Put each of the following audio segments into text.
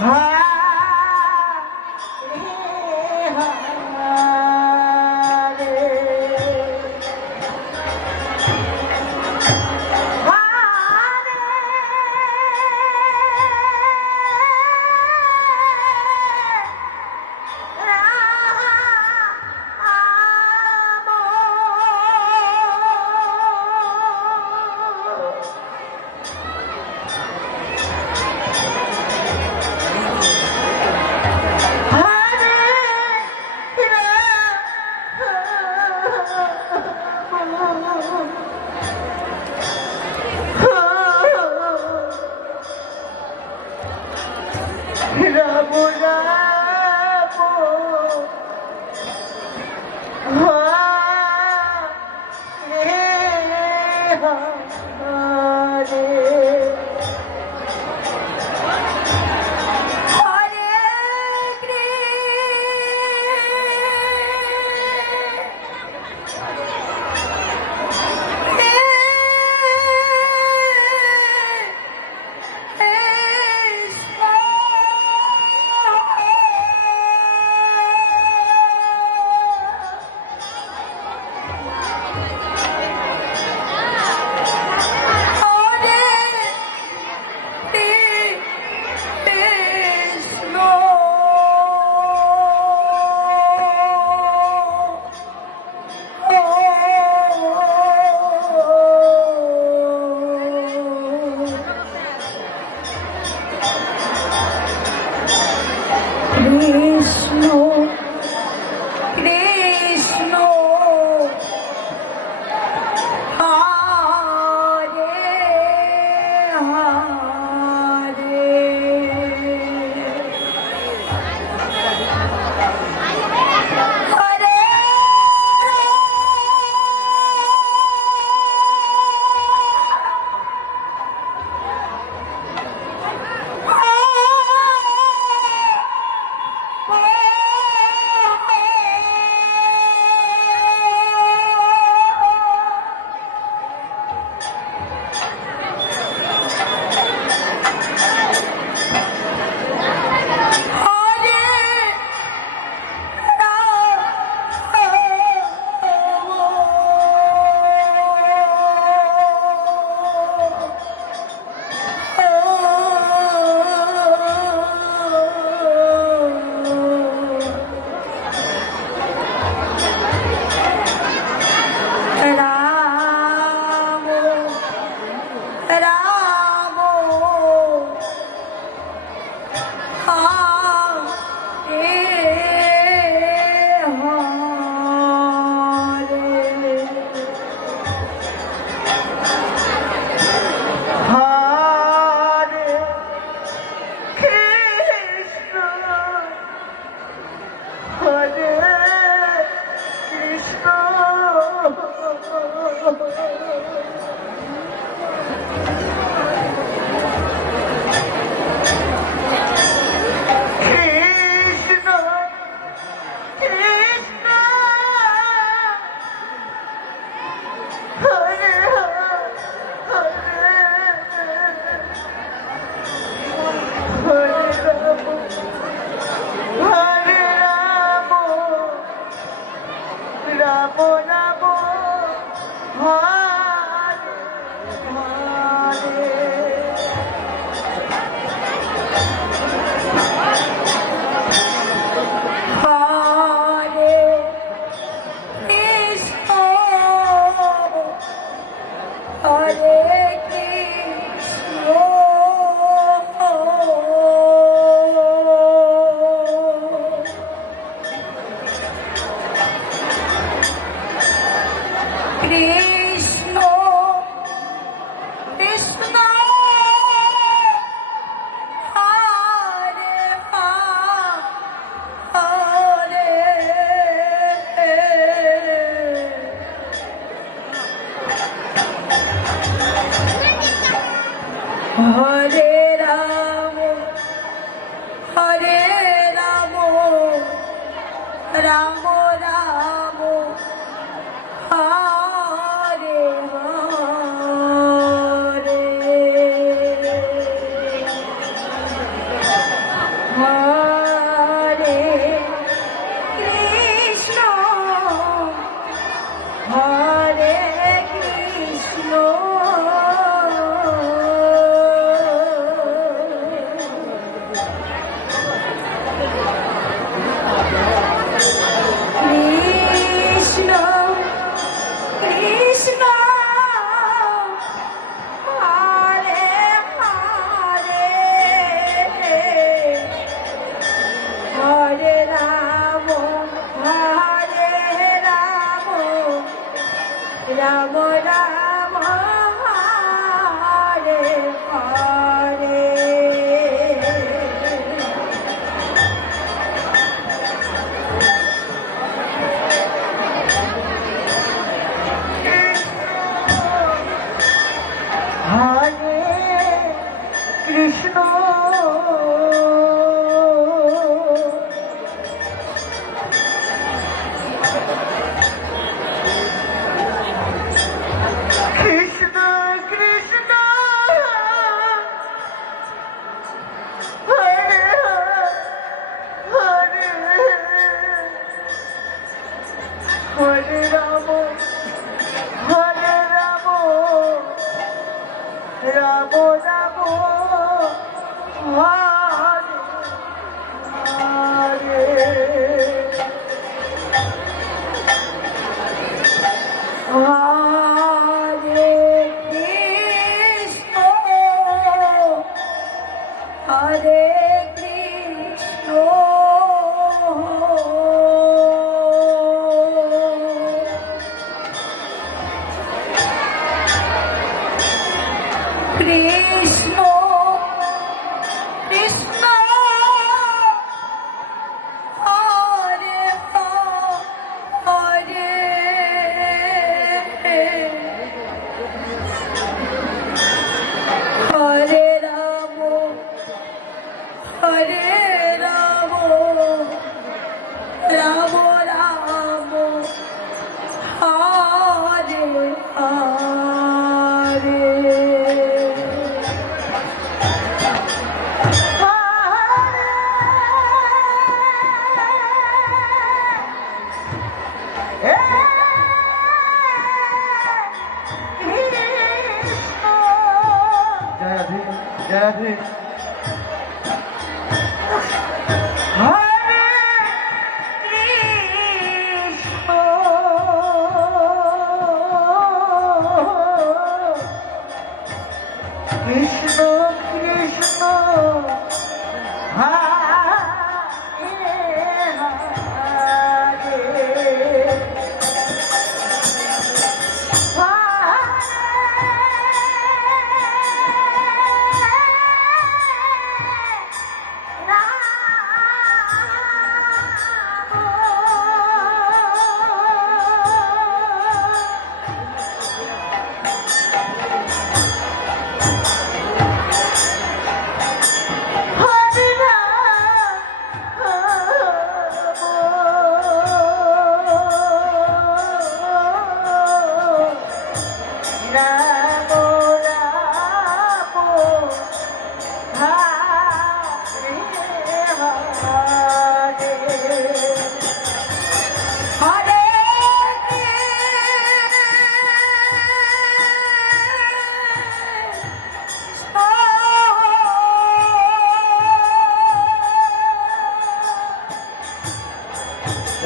Hare Hare Olha!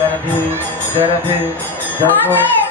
Jarabe, Jarabe, Jarabe.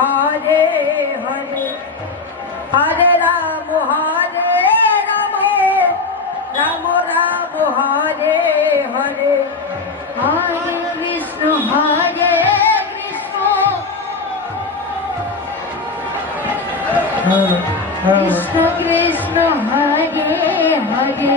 Krishna Hare Hare Hare Ram হরে রাম রাম রাম হরে হরে হরে কৃষ্ণ হরে কৃষ্ণ কৃষ্ণ কৃষ্ণ হরে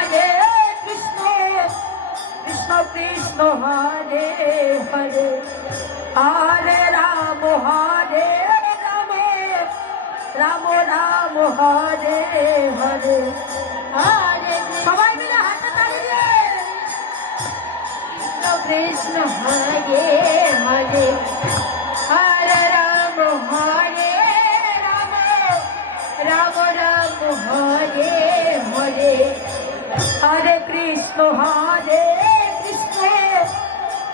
কৃষ্ণ কৃষ্ণ কৃষ্ণ হরে হরে। হরে রাম হরে রাম। রাম রাম, হরে হরে। হরে সবাই মিলে হাতে তালি দিয়ে। কৃষ্ণ হরে হরে। হরে রাম হরে রাম। রাম রাম, হরে হরে। হরে কৃষ্ণ হরে কৃষ্ণ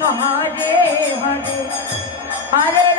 কৃষ্ণ হরে হরে হরে